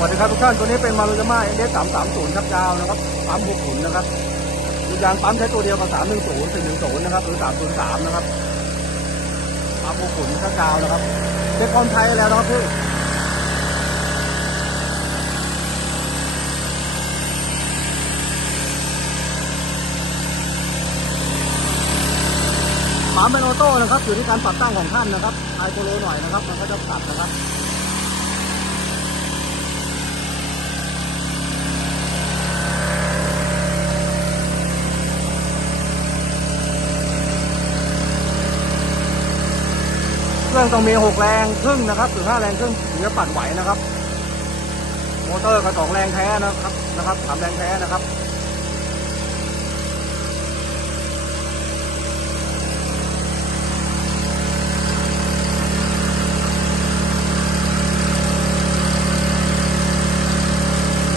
วัสดีครับทุกท่านตัวนี้เป็นมารุยาม่าเอ็นเดสสามสามศูนย์ครับยาวนะครับปั๊มหกขุนย์นะครับลูยางปั๊มใช้ตัวเดียวกับสามหนึ่งศูนย์สี่หนึ่งศูนย์นะครับหรือสามศูนย์สามนะครับปั๊มหกขุนครับยาวนะครับเช็คความไทยแล้วนะครับพี่ปั๊มเป็นออโต้นะครับอยู่ที่การปรับตั้งของท่านนะครับไฮโคโลหน่อยนะครับ มันก็จะปรับนะครับ เครื่องต้องมีหกแรงครึ่งนะครับถึงห้าแรงครึ่งถึงจะปั่นไหวนะครับมอเตอร์ก็สองแรงแท้นะครับนะครับสามแรงแท้นะครับ